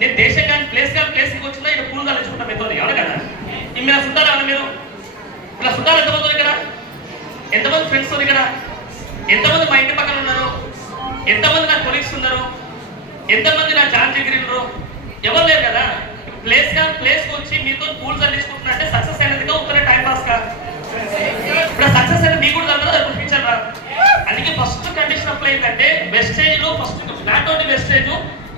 నేను దేశం కానీ ప్లేస్కి వచ్చినా ఇక్కడ పూలు తలుచుకుంటాం ఎంతో అవును కదా. మీరు చుట్టాలు అన్న మీరు ఇలా చుట్టాలు ఎంతమంది ఇక్కడ, ఎంతమంది ఫ్రెండ్స్ ఇక్కడ, ఎంతమంది మా ఇంటి పక్కన ఉన్నారు, ఎంతమంది నా కొలీగ్స్ ఉన్నారు, ఎంతమంది నా జాన్ జిగిరిలు, ఎవరు లేరు కదా. ప్లేస్కి వచ్చి మీతో పూలు తల్లించుకుంటున్నా అంటే సక్సెస్ అయినదిగా ఒక్కరే టైం పాస్ కా. ఇప్పుడు సక్సెస్ అనేది మీకు కూడా తగ్గదా ఫ్యూచర్ రా. అందుకే ఫస్ట్ కండిషన్ అప్లై ఏంటంటే వెస్టేజ్ లో first not only wastage,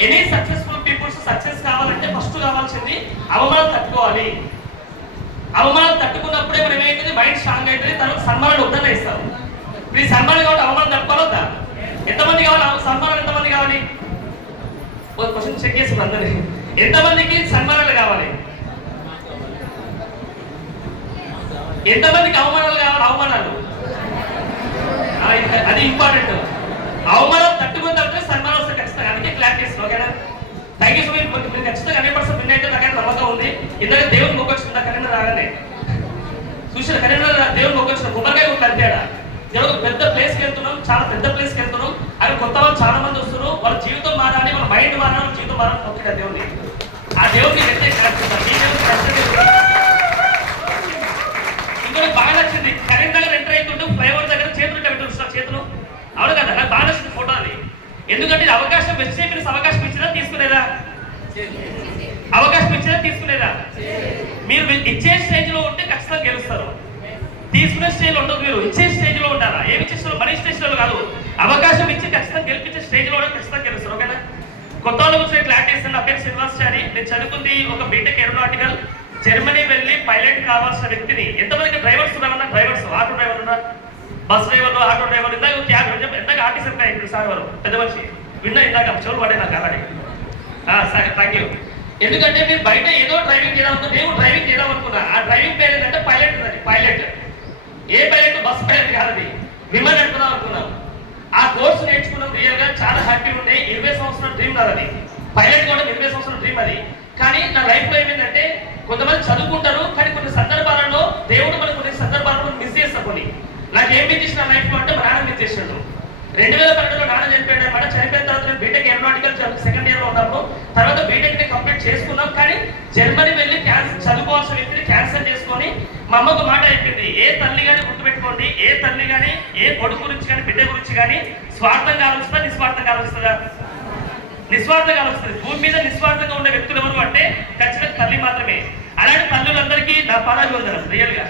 any successful peoples success కావాలంటే ఫస్ట్ కావాల్సింది అవమానాలు తట్టుకోవాలి. అవమానాలు తట్టుకున్నప్పుడే మనం ఏమైతుంది మైండ్ స్ట్రాంగ్ అవుతుంది, తర్వాత సన్మానాలు వద్దనే ఇస్తారు. ఇప్పుడు ఈ సన్మానం కాబట్టి అవమానం తట్టుకోవాలొద్దా? ఎంతమంది కావాలి సన్మానాలు? ఎంతమంది కావాలి? క్వశ్చన్ చెక్ చేసి అందరినీ ఎంతమందికి సన్మానాలు కావాలి? ఎంతమందికి అవమానాలు కావాలి? అవమానాలు అది ఇంపార్టెంట్. అవమానం తట్టుకున్న తర్వాత సన్మానం వస్తే ఖచ్చితంగా. అందుకే క్లాప్ చేస్తాను. ఓకేనా? Thank you so much. మీరు ఖచ్చితంగా 100% విన్ అయితే నాకైతే నమ్మకం ఉంది. ఇందాక దేవుని మొక్కొచ్చిందా కరీంనగర్ రాగానే చూసిన కరీంనగర్ దేవుని మొక్కొచ్చిన కొబ్బరికాయ కూడా కలిపాడా. దేవుడు పెద్ద ప్లేస్కి వెళ్తున్నాం, చాలా పెద్ద ప్లేస్కి వెళ్తున్నాం. అక్కడ కొత్త వాళ్ళు చాలా మంది వస్తున్నారు. వాళ్ళ జీవితం మారాలి, వాళ్ళ మైండ్ మారాలి, వాళ్ళ జీవితం మారాలి. ఓకే దేవుని ఆ దేవుడికి వెళ్తే ఇంకొక బాగా నచ్చింది. కరీంనగర్ ఎంటర్ అవుతుంటే ఫ్లైఓవర్ దగ్గర చేతులు పెట్టుకుంటున్నారు. చేతులు అవును కదా, నాకు బాగా నచ్చింది ఫోటో అది. ఎందుకంటే ఇది అవకాశం వెస్ట్ మీరు అవకాశం ఇచ్చినా తీసుకునేదా? అవకాశం ఇచ్చినా తీసుకునేదా? మీరు ఇచ్చే స్టేజ్ లో ఉంటే ఖచ్చితంగా గెలుస్తారు. తీసుకునే స్టేజ్ లో ఉండదు, మీరు ఇచ్చే స్టేజ్ లో ఉంటారా? ఏమి ఇచ్చేస్తారు? మనీ స్టేజ్ లో కాదు, అవకాశం ఇచ్చి ఖచ్చితంగా గెలిపించే స్టేజ్ లో ఖచ్చితంగా గెలుస్తారు. ఓకేనా? కొత్త వాళ్ళు కూర్చొని క్లారిటీ ఇస్తాను. నా పేరు శ్రీనివాసాచారి. నేను చదువుకుంది ఒక బీటెక్ ఏరోనాటికల్. జర్మనీ వెళ్ళి పైలట్ కావాల్సిన వ్యక్తిని. ఎంతమందికి డ్రైవర్స్ ఉన్నారన్నా? డ్రైవర్స్, ఆటో డ్రైవర్ ఉన్నా, బస్ డ్రైవర్లు, ఆటో డ్రైవర్, ఇందాక క్యాబ్ ఎందాక ఆర్టీసీ ఇప్పుడు సార్ వారు పెద్ద మనిషి విన్నా ఇందాక చెవులు పడే నాకు అలాగే. సరే థ్యాంక్ యూ. ఎందుకంటే మీరు బయట ఏదో డ్రైవింగ్ చేద్దాం అనుకున్నా, నేను డ్రైవింగ్ చేద్దాం అనుకున్నా. ఆ డ్రైవింగ్ పేరు ఏంటంటే పైలట్. పైలట్ ఏ పైలట్? బస్ పైలట్ కాదు, అది విమానం నడుపుదాం అనుకున్నాం. ఆ కోర్సు నేర్చుకున్నాం. రియల్ గా చాలా హ్యాపీ ఉండే. 20 సంవత్సరాల డ్రీమ్ నాది అది. పైలట్ కూడా 20 సంవత్సరాల డ్రీమ్ అది. కానీ నా లైఫ్ లో ఏమైందంటే కొంతమంది చదువుకుంటారు, కానీ కొన్ని సందర్భాలలో దేవుడు మనకు కొన్ని సందర్భాలలో మిస్ చేస్తాం. కొన్ని నాకు ఏం మిస్ చేసిన లైఫ్ లో అంటే మా నాన్న మిస్ చేసినట్టు. 2012లో నాన్న చనిపోయాడు అనమాట. చనిపోయిన తర్వాత బీటెక్ ఏరోనాటికల్ సెకండ్ ఇయర్ లో ఉన్నప్పుడు తర్వాత బీటెక్ ని కంప్లీట్ చేసుకున్నాం. కానీ జర్మనీ వెళ్ళి చదువుకోవాల్సిన వ్యక్తిని క్యాన్సల్ చేసుకొని మా అమ్మకు మాట అయిపోయింది. ఏ తల్లి కానీ గుర్తుపెట్టుకోండి, ఏ తల్లి కానీ ఏ కొడుకు గురించి కానీ బిడ్డ గురించి కానీ స్వార్థంగా ఆలోచిస్తుందా, నిస్వార్థంగా ఆలోచిస్తుందా? నిస్వార్థంగా ఆలోచిస్తుంది. భూమి మీద నిస్వార్థంగా ఉండే వ్యక్తులు ఎవరు అంటే ఖచ్చితంగా తల్లి మాత్రమే. అలాంటి తల్లులందరికీ నా పాదాభివందనం రియల్ గా.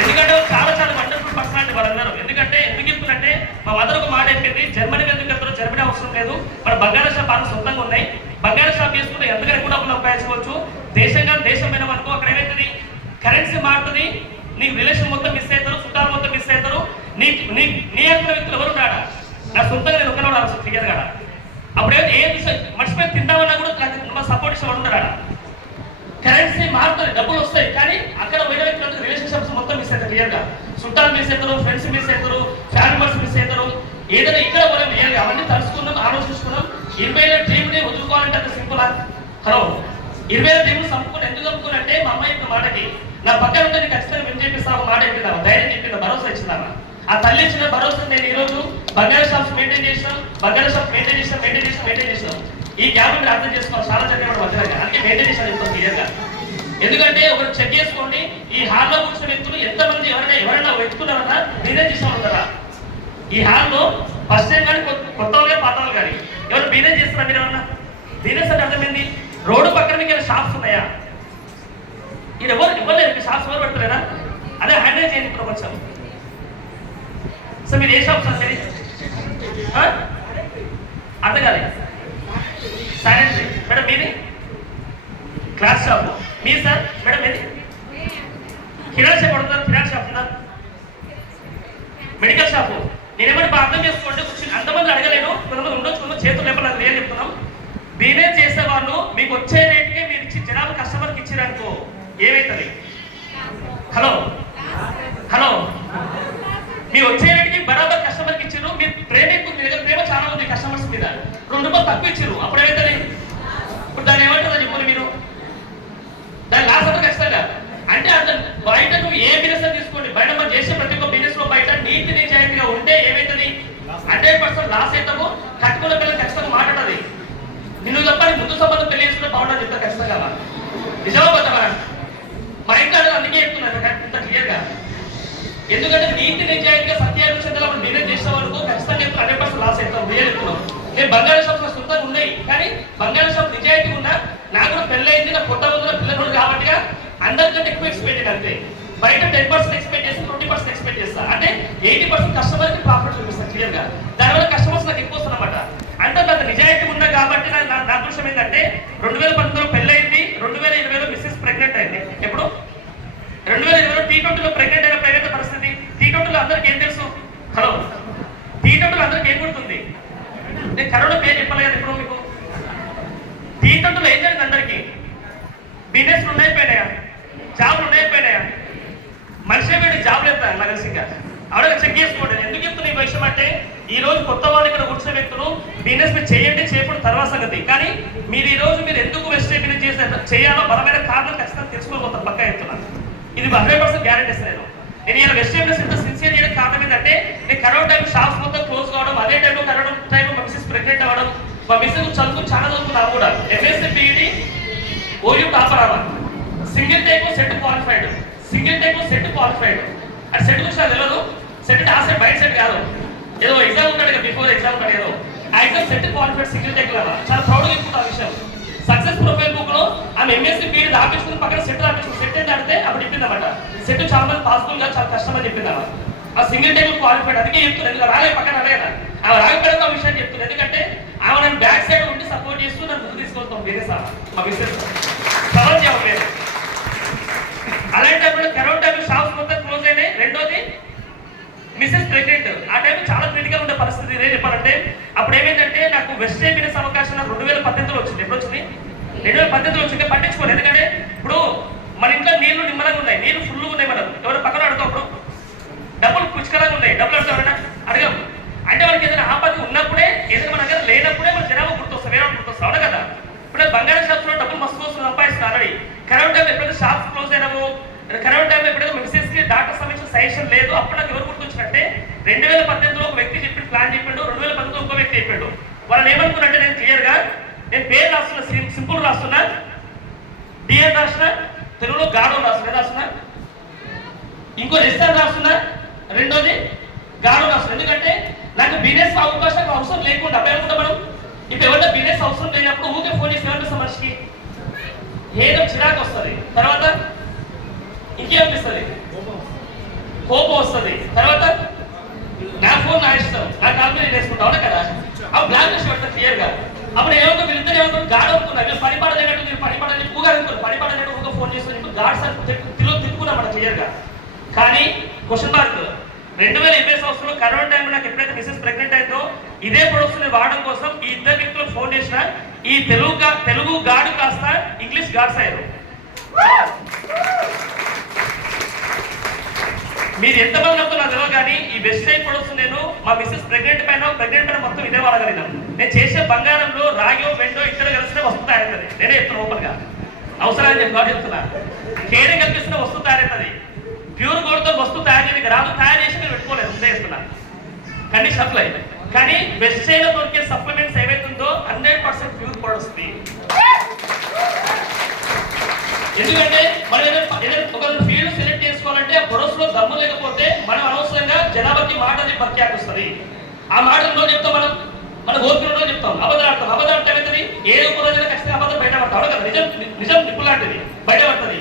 ఎందుకంటే చాలా చాలా వండర్ఫుల్ పర్సనాలిటీ వాళ్ళందరూ. ఎందుకంటే ఎందుకు చెప్తున్నంటే మా మదర్ ఒక మాట అయిపోయింది, జర్మనీకి ఎందుకు వెళ్తారో, జర్మనీ అవసరం లేదు, మన బంగాళా షాప్ అన్న సొంతంగా ఉన్నాయి, బంగాళా షాప్ చేసుకుంటే ఎంతగా ఎక్కువ డబ్బులు సంపాదించుకోవచ్చు. దేశంగా దేశమైన వరకు అక్కడ ఏమవుతుంది, కరెన్సీ మారుతుంది, నీకు రిలేషన్ మొత్తం మిస్ అవుతారు, చుట్టాలు మొత్తం మిస్ అవుతారు. నీ యొక్క వ్యక్తులు ఎవరు రాడా? నా సొంతంగా నేను ఒకనే రావచ్చు క్లియర్ గా. అప్పుడేమైతే ఏ మర్చిపోయి తిందామన్నా కూడా నాకు సపోర్ట్ ఇష్టం ఉండడా. కరెన్సీ మారుతుంది, డబ్బులు వస్తాయి, కానీ అక్కడ వేరే వ్యక్తులకు రిలేషన్షిప్స్ మొత్తం మిస్ అవుతారు. క్లియర్ గా చుట్టాలు మిస్ అవుతారు, ఫ్రెండ్స్ మిస్ అవుతారు, ఫ్యామిలీ మెంబర్స్ మిస్ అవుతారు. ఏదైనా ఇక్కడ మనం అవన్నీ తలుచుకున్నాం, ఆలోచించుకున్నాం. 20 డ్రీమ్ ని వదులుకోవాలంటే అంత సింపుల్. హలో 20 డ్రీమ్ చంపుకుని ఎందుకు చంపుకున్నంటే మా అమ్మాయి యొక్క మాటకి నా పక్కన ఉంటే నేను ఖచ్చితంగా విని చెప్పిస్తా ఒక మాట చెప్పిందా, ధైర్యం చెప్పిందా, భరోసా ఇచ్చిందా. ఆ తల్లి ఇచ్చిన భరోసా నేను ఈరోజు బంగాళా షాప్స్ మెయింటైన్ చేసినాం, బంగాళా షాప్ మెయింటైన్ చేసినాం. ఈ గ్యాప్ మీరు అర్థం చేసుకోవాలి, చాలా చదివాడు మధ్యలో. అందుకే మెయింటైన్ చేశాను ఎంతో క్లియర్ గా. ఎందుకంటే ఒకరు చెక్ చేసుకోండి, ఈ హాల్లో కూర్చున్న వ్యక్తులు ఎంతమంది ఎవరైనా వెతుకున్నారన్నా బిజినెస్ చేసిన ఉంటారా? ఈ హాల్లో ఫస్ట్ టైం కానీ కొత్త వాళ్ళు కానీ పాత వాళ్ళు కానీ ఎవరు బిజినెస్ చేస్తారా? మీరు ఏమన్నా బిజినెస్ అంటే అర్థమైంది, రోడ్డు పక్కన మీకు షాప్స్ ఉన్నాయా? ఇది ఎవరు ఇవ్వలేరు, షాప్స్ ఎవరు పెడతలేరా? అదే హ్యాండిల్ చేయండి ప్రపంచం. సో మీరు ఏ షాప్స్ అంటే అర్థం కాదు. సైలెంట్ మేడం మీది క్లాస్ షాప్ మీ సార్ మేడం మీది కిరాణా షాప్ పడుతున్నారు, కిరాణా షాప్ ఉందా, మెడికల్ షాపు. నేనేమంటే బాగా అర్థం చేసుకోండి, అంతమంది అడగలేను, కొంతమంది ఉండొచ్చు, చేతులు లేకపోతే నాకు ఏం చెప్తున్నాం. బిజినెస్ చేసే వాళ్ళు మీకు వచ్చే రేటుకే మీరు ఇచ్చి జనాలు కస్టమర్కి ఇచ్చిరనుకో ఏమవుతుంది? హలో మీ వచ్చే రేటుకి బరాబర్ కస్టమర్కి ఇచ్చారు, మీరు ప్రేమ ఎక్కువ, మీ దగ్గర ప్రేమ చాలా ఉంది కస్టమర్స్ మీద, ₹2 తక్కువ ఇచ్చారు, అప్పుడు ఏమవుతుంది? ఇప్పుడు దాన్ని ఏమంటారో చెప్పండి మీరు, దాని లాస్ అంటే ఖచ్చితంగా. అంటే అంత బయట నువ్వు ఏ బిజినెస్ తీసుకోండి, బయట మనం చేసే ప్రతి ఒక్క బిజినెస్ లో బయట నీతి నిజాయితీగా ఉంటే ఏమవుతుంది? 100% లాస్ అవుతాము. కట్టుకున్న పిల్లలు ఖచ్చితంగా మాట్లాడాలి. నువ్వు తప్పని ముందు సంబంధం పెళ్లి చేసుకుంటే బాగుండని చెప్తా ఖచ్చితంగా నిజమా పోతావా? మా ఇంట్లో అందుకే చెప్తున్నాను ఇంత క్లియర్గా. ఎందుకంటే నీతి నిజాయితీగా సత్యాభిషేకాలు మనం నేనే చేసే వరకు ఖచ్చితంగా 100% లాస్ అవుతాం. రియల్ చెప్తున్నాం. నేను బంగాళ షాప్ సొంతంగా ఉన్నాయి, కానీ బంగాళ షాప్ నిజాయితీ ఉన్నా నాకు కూడా పెళ్ళయింది, నా కొత్త ముందు పిల్లలు కాబట్టి అందరికంటే ఎక్కువ ఎక్స్పెక్ట్ అంతే. బయట 10% ఎక్స్పెక్ట్ చేసి 20% ఎక్స్పెక్ట్ చేస్తా, అంటే 80% కస్టమర్కి ప్రాఫిట్ చూపిస్తాను క్లియర్గా. దానివల్ల కస్టమర్స్ నాకు ఎక్కువ వస్తుందన్నమాట. అంటే నాకు నిజాయితీ ఉన్నా కాబట్టి నా దృశ్యం ఏంటంటే 2019లో పెళ్ళయింది, 2020లో మిస్సెస్ ప్రెగ్నెంట్ అయింది. ఎప్పుడు 2020లో T20లో ప్రెగ్నెంట్ అయిన ప్రైవేట్ పరిస్థితి. T20లో అందరికి ఏం తెలుసు? హలో, T20లో అందరికి ఏం గుర్తుంది? నేను కరోనా పేరు చెప్పలేదు ఇప్పుడు మీకు. T20లో ఏం జరిగింది? అందరికి బిజినెస్లు ఉన్నాయిపోయినాయా? జాబ్లు ఉన్నాయిపోయినాయా? మనిషి పెట్టి జాబ్లు వెళ్తాను నాకు తెలిసి. ఇంకా ఆవిడ చెక్ చేసుకోండి. ఎందుకు చెప్తున్నా ఈ విషయం అంటే, ఈ రోజు కొత్త వాళ్ళు ఇక్కడ కూర్చున్న వ్యక్తులు బిజినెస్ మీరు చేయండి, చేయకుండా తర్వాత సంగతి. కానీ మీరు ఈ రోజు మీరు ఎందుకు వెస్ట్ బిజినెస్ చేయాలో బలమైన కారణం ఖచ్చితంగా తెలుసుకోకపోతారు. పక్కా చెప్తున్నాను. ఇది 100% గ్యారెంటీ ఇస్తాను. నేను ఇలా వెస్ట్ బిజినెస్ ఇంత సిన్సియర్ చేయడానికి కారణం ఏంటంటే, నేను కరోనా టైం షాప్స్ మొత్తం క్లోజ్ కావడం, అదే టైంలో కరోనా టైంలో మా మిస్సెస్ ప్రెగ్నెంట్ అవ్వడం, మా మిస్సెస్ చదువు చాలా చదువుకున్నాను కూడా. ఎంఎస్సీ బీఈడి ఓయూ టాపర్ అవ్వాలి. Single type set qualified, single type set qualified. అది సెట్ గురించి నాకు తెలియదు. సెట్ ఆ సెట్ బయట సెట్ కాదు, ఏదో ఎగ్జామ్ ఉంటాడు కదా, బిఫోర్ ఎగ్జామ్ ఉంటాడు ఏదో. ఆ exam set qualified single type కదా. చాలా ప్రౌడ్గా చెప్పుకుంటా ఆ విషయం. సక్సెస్ ప్రొఫైల్ బుక్ లో ఆమె ఎంఎస్సీ బీఈడి ఆపించుకుని పక్కన సెట్ ఆపించుకుని సెట్ ఏంటి అంటే అప్పుడు చెప్పింది అనమాట. సెట్ చాలా మంది పాసిబుల్ గా చాలా కష్టం అని చెప్పింది అన్నమాట. ఆ సింగిల్ టైప్ క్వాలిఫైడ్. అందుకే చెప్తున్నాను, ఎందుకంటే రాలే పక్కన అదే కదా ఆమె రాకపోయినా ఆ విషయం చెప్తుంది. ఎందుకంటే ఆమె నన్ను బ్యాక్ సైడ్ ఉండి సపోర్ట్ చేస్తూ నన్ను ముందు తీసుకొస్తాం వేరే సార్ మా బిజినెస్ సవాల్ చేయలేదు. అలాంటప్పుడు కరోనా టైంలో షాప్స్ మొత్తం క్లోజ్ అయినాయి. రెండోది మిస్సెస్ ప్రెగ్నెంట్. ఆ టైం చాలా క్రిటికల్ ఉండే పరిస్థితి. ఇదే చెప్పాలంటే అప్పుడు ఏమైందంటే నాకు వెస్ట్ బిజినెస్ అవకాశం నాకు 2018లో వచ్చింది. ఎప్పుడు వచ్చింది? 2018లో వచ్చింది. పట్టించుకోలేదు. ఎందుకంటే ఇప్పుడు మన ఇంట్లో నీళ్లు నిమ్మలంగా ఉన్నాయి, నీళ్లు ఫుల్గా ఉన్నాయి. మనం ఎవరు పక్కన అడుగుతాం, డబ్బులు పుష్కలంగా ఉన్నాయి, డబ్బులు అడుగుతాం ఎవరైనా అడగం. అంటే వాళ్ళకి ఏదైనా ఆపద ఉన్నప్పుడే, ఏదైనా మన దగ్గర లేనప్పుడే మన జనాభా గుర్తొస్తాం, వేరే గుర్తొస్తాం. అవునా కదా? ఇప్పుడు బంగారం షాప్స్ లో డబ్బులు మస్తు వస్తుంది, సంపాదిస్తుంది ఆల్రెడీ. కరోనా టైం ఎప్పుడైతే షాప్స్ క్లోజ్ అయినామో, కరోనా టైం ఎప్పుడైతే మిస్సెస్ కి డాక్టర్ సంబంధించిన సజెషన్ లేదు, అప్పుడు నాకు ఎవరు గుర్తొచ్చినట్టే 2018లో ఒక వ్యక్తి చెప్పిన ప్లాన్ చెప్పిండు, 2018లో ఇంకో వ్యక్తి చెప్పిండు. వాళ్ళని ఏమనుకున్నట్టే నేను క్లియర్ గా నేను పేరు రాస్తున్నా, సింపుల్ రాస్తున్నా, డిఎన్ రాస్తున్నా, తెలుగులో గాఢం రాస్తున్నా, రాస్తున్నా, ఇంకో రెస్టారెంట్ రాస్తున్నా, రెండోది గాఢం రాస్తున్నా. ఎందుకంటే నాకు బిజినెస్ అవకాశం అవసరం లేకుండా అప్పుడు అనుకుంటా మనం. ఇప్పుడు ఎవరైనా బిజినెస్ అవసరం లేనప్పుడు ఊకే ఫోన్ చేసి ఏమనిపిస్తుంది మనిషికి? ఏదో చిరాకు వస్తుంది, తర్వాత ఇంకేమనిపిస్తుంది? కోపం వస్తుంది, తర్వాత నా ఫోన్ నా ఇష్టం, నా కాల్ మీద వేసుకుంటా. అవునా కదా? అప్పుడు బ్లాక్ లిస్ట్ పెడతారు క్లియర్ గా. అప్పుడు ఏమవుతుంది? వీళ్ళిద్దరు ఏమవుతుంది? గాడ్ అవుతున్నారు. మీరు పనిపడలేనట్టు, మీరు పనిపడని ఊగా అనుకోరు, పనిపడలేనట్టు ఊగా ఫోన్ చేస్తున్నారు. గాడ్స్ అని తిప్పుకున్నాం మన క్లియర్ గా. కానీ క్వశ్చన్ మార్క్ 2020 సంవత్సరంలో కరోనా టైంలో నాకు ఎప్పుడైతే మిస్సెస్ ప్రెగ్నెంట్ అయిందో, ఇదే ప్రొడక్ట్స్ వాడడం కోసం ఈ ఇద్దరు వ్యక్తులకు ఫోన్ చేసిన ఈ తెలుగు గాడు కాస్త ఇంగ్లీష్ గాడ్స్ అయ్యారు. మీరు ఎంతమంది నమ్ముతో నాకు తెలియదు, కానీ ఈ బెస్ట్ టైం ప్రొడక్ట్స్ నేను మా మిస్సెస్ ప్రెగ్నెంట్ పైన మొత్తం ఇదే వాడగలిగినాను. నేను చేసే బంగారంలో రాగో వెండో ఇద్దరు కలిసిన వస్తువు తయారవుతుంది. నేనే చెప్తున్నా ఓపెన్ గా, అవసరాన్ని చెప్పి చెప్తున్నా. కేరే కల్పిస్తున్న వస్తువు తయారవుతుంది. ప్యూర్ గోల్డ్తో వస్తువు తయారు చేయడానికి రాదు, తయారు చేసి మీరు పెట్టుకోలేదు, ముందే ఇస్తున్నా కండిషన్ అప్లై. కానీ బెస్ట్ లో దొరికే సప్లిమెంట్స్ ఏవైతుందో 100% ప్యూర్ ప్రొడక్ట్స్. ఎందుకంటే మనం ఏదైనా ఒక ఫీల్డ్ సెలెక్ట్ చేసుకోవాలంటే ఆ ప్రొడక్ట్స్ లో దమ్ము లేకపోతే మనం అనవసరంగా జనాభాకి మాటని ప్రఖ్యాతి వస్తుంది. ఆ మాటల్లో చెప్తాం మన ఓపికలో చెప్తాం, అబద్ధాడతాం. అబద్ధాడటం అవుతుంది, ఏదో ఒక రోజున ఖచ్చితంగా అబద్ధం బయటపడతాం. కదా? నిజం నిప్పు లాంటిది బయటపడుతుంది.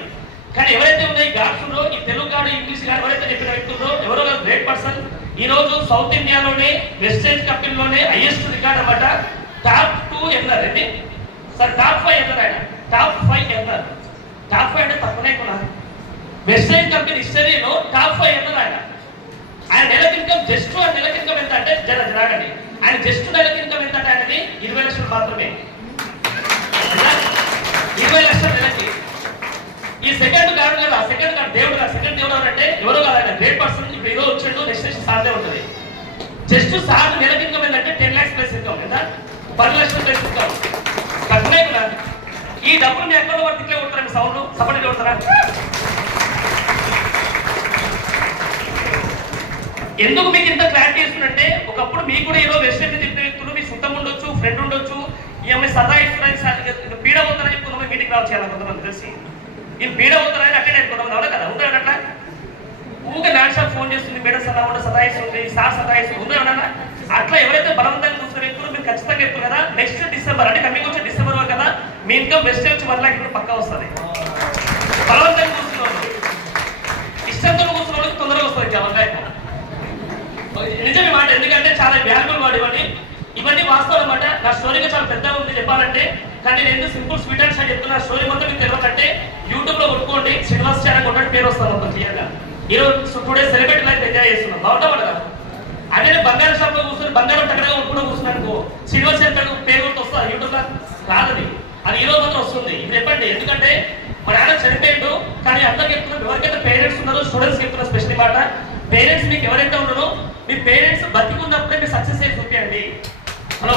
కానీ ఎవరైతే ఉన్నాయి గాడ్స్ ఉందో, ఈ తెలుగు గాడు ఇంగ్లీష్ గాడు ఎవరైతే చెప్పిన వ్యక్తుల్లో ఎవరో గ్రేట్ పర్సన్. ఈ రోజు సౌత్ ఇండియాలోనే వెస్టేజ్ కంపెనీలోనే హైయెస్ట్ రికార్డ్ అనమాట. టాప్ 2 ఎర్నర్ ఏంటి సార్, టాప్ 5 ఎర్నర్ ఆయన, టాప్ 5 ఎర్నర్. టాప్ 5 అంటే తక్కువనే కూడా. వెస్టేజ్ కంపెనీ హిస్టరీలో టాప్ 5 ఎర్నర్ ఆయన. ఆయన నెలకి ఇన్కమ్ జస్ట్ నెలకి ఇన్కమ్ ఎంత అంటే జరగండి, ఆయన జస్ట్ నెలకి ఇన్కమ్ ఎంత అంటే ఆయనది 20 లక్షలు మాత్రమే. 20 లక్షల నెలకి. ఈ సెకండ్ కాదు కదా, సెకండ్ కాదు దేవుడు కాదు. సెకండ్ దేవుడు అంటే ఎవరో కాదు, ఆయన గ్రేట్ పర్సన్. ఇప్పుడు ఏదో వచ్చాడు, నెక్స్ట్ సాధ్యం ఉంటుంది. జస్ట్ సార్ నెలకి ఇన్కమ్ ఏంటంటే 10 lakhs ప్లస్ ఇన్కమ్, ఎంత 10 లక్షలు ప్లస్ ఇన్కమ్. తక్కువనే కదా. ఈ డబ్బులు మీ ఎక్కడ వాటి ఇట్లే కొడతారండి, సౌండ్ సపోర్ట్ కొడతారా? ఎందుకు మీకు ఇంత క్లారిటీ ఇస్తుందంటే, ఒకప్పుడు మీకు కూడా ఏదో వెస్టర్న్ తిట్టిన వ్యక్తులు మీ సుతం ఉండొచ్చు, ఫ్రెండ్ ఉండొచ్చు, ఈ అమ్మాయి సదా ఇస్తున్నా ఈ బీడ అవుతారని అట్లే నేర్చుకుంటాం అవునా కదా ఉంటారు అట్లా ఊరికే నాన్ షాప్ ఫోన్ చేస్తుంది మేడం సలా ఉంటే సతాయిస్తుంది సార్ సతాయిస్తుంది ఉందా అట్లా ఎవరైతే బలవంతంగా కూర్చున్న వ్యక్తులు మీరు ఖచ్చితంగా చెప్తారు కదా నెక్స్ట్ డిసెంబర్ అంటే కమింగ్ వచ్చే డిసెంబర్ వరకు కదా మీ ఇన్కమ్ బెస్ట్ వచ్చి 1 లక్ష పక్కా వస్తుంది. బలవంతంగా కూర్చున్న ఇష్టంతో కూర్చున్న వాళ్ళకి తొందరగా వస్తుంది వన్ నిజమే మాట. ఎందుకంటే చాలా వాల్యుబుల్ వాడు ఇవన్నీ వాస్తవం అనమాట. నా స్టోరీగా చాలా పెద్దగా ఉంది చెప్పాలంటే, కానీ నేను ఎందుకు సింపుల్ స్వీట్ అండ్ షాట్ చెప్తున్నా. స్టోరీ మొత్తం మీకు తెలియాలంటే యూట్యూబ్ లో కొట్టుకోండి, శ్రీనివాస్ ఛానల్ కొట్టండి, పేరు వస్తాను మొత్తం క్లియర్గా. ఈరోజు టుడే సెలబ్రిటీ లైఫ్ ఎంజాయ్ చేస్తున్నాం బాగుంటాం కదా. అదే బంగారం షాప్ లో కూర్చొని బంగారం తగ్గడగా కొట్టుకుంటూ కూర్చున్నాను శ్రీనివాస్ ఛానల్ పేరు కొట్టి వస్తుంది యూట్యూబ్ లో రాదని. అది ఈ రోజు మాత్రం వస్తుంది. ఇప్పుడు చెప్పండి, ఎందుకంటే మా నాన్న చనిపోయాడు, కానీ అందరికి చెప్తున్నారు ఎవరికైతే పేరెంట్స్ ఉన్నారో స్టూడెంట్స్ చెప్తున్నారు స్పెషల్ మాట. పేరెంట్స్ మీకు ఎవరైతే ఉన్నారో మీ పేరెంట్స్ బతికున్నప్పుడే మీరు సక్సెస్ అయ్యి చూపించండి. హలో,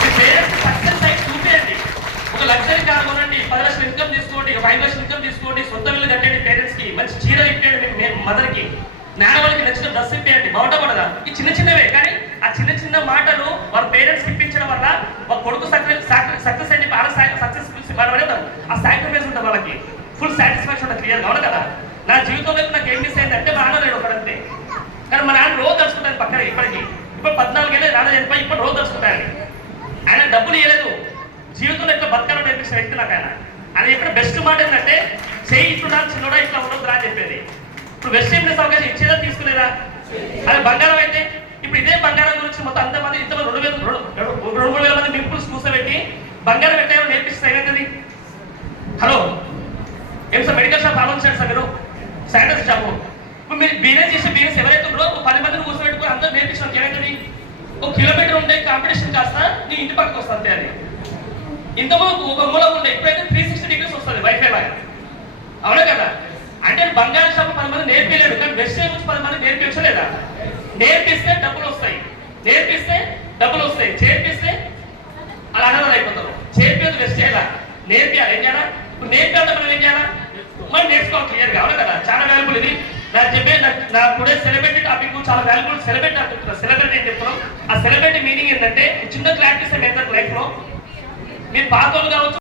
మీ పేరెంట్స్ సక్సెస్ అయ్యి చూపించండి. ఒక లగ్జరీ కార్ కొనండి, 10 లక్షల ఇన్కమ్ తీసుకోండి, 5 లక్షల ఇన్కమ్ తీసుకోండి, సొంత ఇల్లు కట్టండి, పేరెంట్స్ కి మంచి చీర ఇప్పండి, మీ మదర్ కి నాన్న వాళ్ళకి నచ్చిన డ్రెస్ ఇప్పండి, బాగుంటా. ఈ చిన్న చిన్నవే, కానీ ఆ చిన్న చిన్న మాటలు వాళ్ళ పేరెంట్స్ ఇప్పించడం వల్ల వాళ్ళ కొడుకు సక్సెస్ అని సక్సెస్ ఆ సాక్రిఫైస్ ఉంటుంది వాళ్ళకి, ఫుల్ సాటిస్ఫాక్షన్ ఉంటుంది క్లియర్ అవును కదా. నా జీవితంలో నాకు ఏం మిస్ అయిందంటే మా నాన్న లేడు ఒకడంతే, కానీ మా నాన్న రోజు తలుచుకుంటాను పక్కన. ఇప్పటికి ఇప్పుడు 14 ఏళ్ళే నాన్న చనిపోయి ఇప్పుడు రోజు తలుచుకుంటాను. ఆయన డబ్బులు ఇవ్వలేదు, జీవితంలో ఇట్లా బతకాలో నేర్పించిన వ్యక్తి నాకు ఆయన. ఆయన చెప్పిన బెస్ట్ మాట ఏంటంటే చేయి ఇట్లా చిన్నడా ఇట్లా ఉండదు అని చెప్పేది. ఇప్పుడు వెస్ట్ ఇండియస్ అవకాశం ఇచ్చేదా తీసుకునేదా? అది బంగారం అయితే ఇప్పుడు ఇదే బంగారం గురించి మొత్తం అంతమంది ఇంతమంది 2,000 మంది పీపుల్స్ కూర్చోబెట్టి బంగారం పెట్టారో నేర్పిస్తే ఏమవుతుంది? హలో, ఏం సార్ మెడికల్ షాప్ ఆలోచించండి సార్, మీరు శానిటరీ షాపు. ఇప్పుడు మీరు బిజినెస్ చేసే బిజినెస్ ఎవరైతే ఉన్నారో 10 మందిని కూర్చోబెట్టుకుని అందరూ నేర్పించడానికి ఏమవుతుంది? 1 కిలోమీటర్ ఉండే కాంపిటీషన్ కాస్త నీ ఇంటి పక్కకు వస్తుంది. అది ఇంతకుముందు ఒక మూలం ఉండే, ఇప్పుడైతే 360 డిగ్రీస్ వస్తుంది వైఫై లాగా, అవునా కదా. అంటే బంగారు షాప్ 10 మంది నేర్పించలేడు, కానీ బెస్ట్ గురించి 10 మంది నేర్పించలేదా? నేర్పిస్తే డబ్బులు వస్తాయి, నేర్పిస్తే డబ్బులు వస్తాయి, చేర్పిస్తే అలా అన్నది అయిపోతారు. చేర్పేది బెస్ట్ చేయాలా, నేర్పియాలి. ఏం చేయాలా? ఇప్పుడు నేర్పియాలంటే మనం ఏం చేయాలా? మనం నేర్చుకోవాలి క్లియర్గా, అవునా కదా. చాలా వాల్యుబుల్ ఇది. నాకు చెప్పే నా టుడే సెలబ్రిటీ టాపిక్ చాలా వాల్యుబుల్. సెలబ్రిటీ టాపిక్ సెలబ్రిటీ ఏం చెప్తున్నాం, ఆ సెలబ్రిటీ మీనింగ్ ఏంటంటే చిన్న క్లారిటీస్ లైఫ్ లో మీరు పాత వాళ్ళు కావచ్చు.